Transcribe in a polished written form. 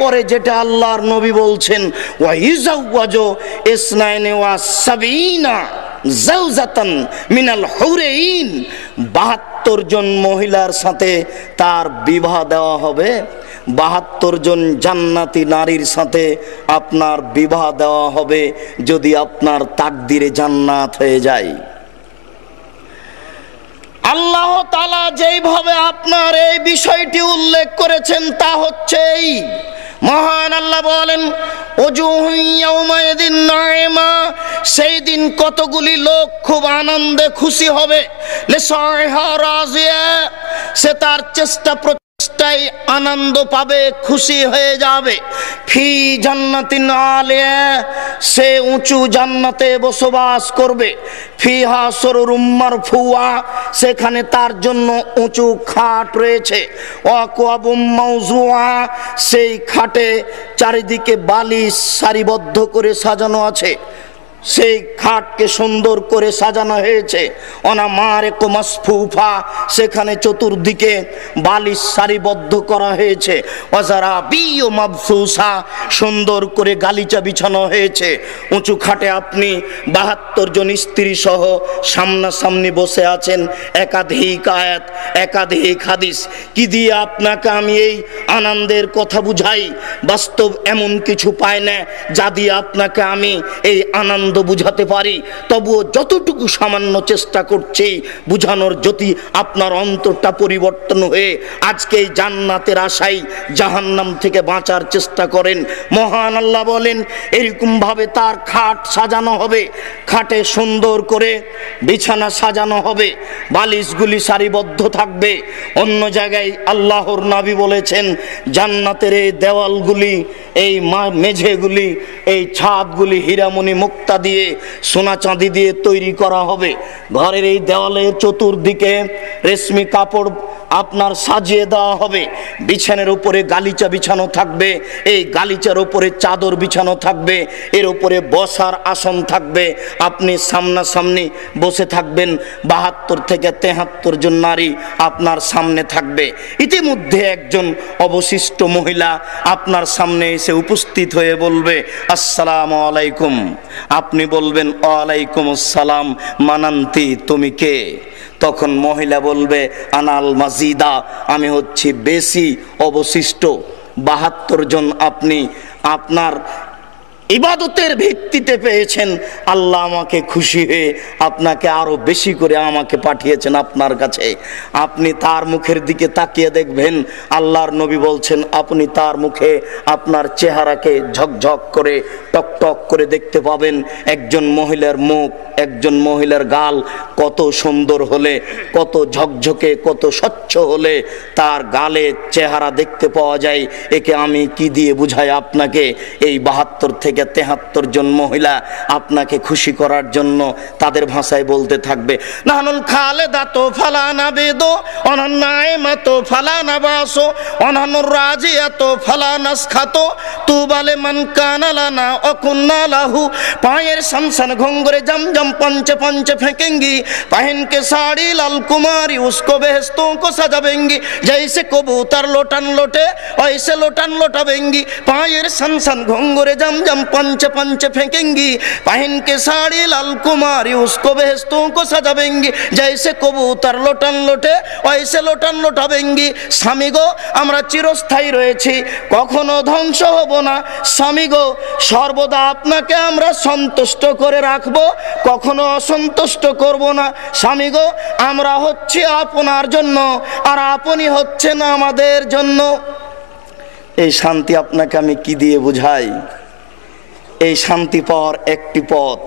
এরপরে যেটা আল্লাহর নবী বলছেন, ওয়া ইউজাওয়াজু ইসনাইনি ওয়া সাবিনা জাওজাতান মিনাল হুরাইন, 72 জন মহিলার সাথে তার বিবাহ দেওয়া হবে। 72 জন জান্নাতি নারীর সাথে আপনার বিবাহ দেওয়া হবে যদি আপনার তাকদিরে জান্নাত হয়ে যায়। আল্লাহ তাআলা যেইভাবে আপনার এই বিষয়টি উল্লেখ করেছেন তা হচ্ছে এই, মহান আল্লাহ বলেন ওজুহুন ইয়াউমাইদিন নাঈমা, সেই দিন কতগুলি লোক খুব আনন্দে খুশি হবে। লিসাইহা রাজিয়া, সে তার চেষ্টায় আনন্দ পাবে, খুশি হয়ে যাবে। ফি জান্নাতিন আলিয়া, সে উঁচু জান্নাতে বসবাস করবে। ফিহা সুরুরুম মারফুয়া, সেখানে তার জন্য উঁচু খাট রয়েছে। ওয়াকওয়াবুম মাওজুয়া, সেই খাটে চারিদিকে বালিশ সারিবদ্ধ করে সাজানো আছে, সেই খাটকে সুন্দর করে সাজানো হয়েছে। অনামারিকু মাসফুফা, সেখানে চতুর্দিকে বালিশ সারিবদ্ধ করা হয়েছে। ওয়াজারাবিয়্যু মাবসুসা, সুন্দর করে গালিচা বিছানো হয়েছে। উঁচু খাটে আপনি 72 জন স্ত্রী সহ সামনাসামনি বসে আছেন। একাধিক আয়াত, একাধিক হাদিস, কি দিয়ে আপনাকে আমি এই আনন্দের কথা বুঝাই? বাস্তব এমন কিছু পায় না যা দিয়ে আপনাকে আমি এই আনন্দ বুঝাতে পারি। তবুও যতটুকু সামান্য চেষ্টা করছি বুঝানোর, যদি আপনার অন্তরটা পরিবর্তন হয়ে আজকে এই জান্নাতের আশায় জাহান্নাম থেকে বাঁচার চেষ্টা করেন। মহান আল্লাহ বলেন এরকম ভাবে তার খাট সাজানো হবে, খাটে সুন্দর করে বিছানা সাজানো হবে, বালিশগুলি সারিবদ্ধ থাকবে। অন্য জায়গায় আল্লাহর নবী বলেছেন জান্নাতের এই দেওয়ালগুলি, এই মেঝেগুলি, এই ছাদগুলি হীরামণি মুক্তা দিয়ে, সোনা চাঁদি দিয়ে তৈরি করা হবে। ঘরের এই দেওয়ালের চতুর্দিকে রেশমি কাপড় আপনার সাজিয়ে দেওয়া হবে। বিছানার উপরে গালিচা বিছানো থাকবে, এই গালিচার উপরে চাদর বিছানো থাকবে, এর উপরে বসার আসন থাকবে। আপনি সামনাসামনি বসে থাকবেন। 72 থেকে 73 জন নারী আপনার সামনে থাকবে। ইতিমধ্যে একজন অবশিষ্ট মহিলা আপনার সামনে এসে উপস্থিত হয়ে বলবে আসসালামু আলাইকুম। আপনি বলবেন ওয়ালাইকুম আসসালাম, মানান্তি, তুমি কে? তখন মহিলা বলবে আনাল মাজিদা, আমি হচ্ছি বেশি অবশিষ্ট। 72 জন আপনি আপনার ইবাদতের ভিত্তিতে পেয়েছেন। আল্লাহ আমাকে খুশি হয়ে আপনাকে আরো বেশি করে আমাকে পাঠিয়েছেন আপনার কাছে। আপনি তার মুখের দিকে তাকিয়ে দেখবেন, আল্লাহর নবী বলছেন আপনি তার মুখে আপনার চেহারাকে ঝকঝক করে টকটক করে দেখতে পাবেন। একজন মহিলার মুখ, একজন মহিলার গাল কত সুন্দর হলে, কত ঝকঝকে, কত স্বচ্ছ হলে তার গালের চেহারা দেখতে পাওয়া যায়। একে আমি কি দিয়ে বুঝাই আপনাকে? এই 72 থেকে 73 জন মহিলা আপনাকে খুশি করার জন্য তাদের ভাষায় বলতে থাকবে নানুল খালেদাতো ফালানা বেদো অনান্নায়মাতো ফালানা বাসো অনানুর রাজিয়াতো ফালানাস খাতো তুবালে মান কানালানা অকুন্না লাহু। পায়ের সনসন ঘুंघरे जमजम पंच पंच फेंकेंगी, पहन के साड़ी लाल कुमारी उसको बेहस्तों को सजावेंगी। जैसे कबूतर लोटन लोटे वैसे लोटन लोटावेंगी। पायर सनसन घुंघरे जमजम पंच पंच फेंकेंगी, पहन के साड़ी लाल कुमारी उसको बेहस्तों को सजावेंगी। जैसे कबूतर लोटन लोटे वैसे लोटन लोटावेंगी। স্বামী গো, আমরা চিরস্থায়ী রয়েছি, কখনো ধ্বংস হব না। স্বামী গো, সর্বদা আপনাকে আমরা সন্তুষ্ট করে রাখবো, কখনো অসন্তুষ্ট করব না। স্বামী গো, আমরা হচ্ছে আপনার জন্য আর আপনি হচ্ছেন আমাদের জন্য। এই শান্তি আপনাকে আমি কি দিয়ে বুঝাই? এই শান্তি পাওয়ার একটি পথ,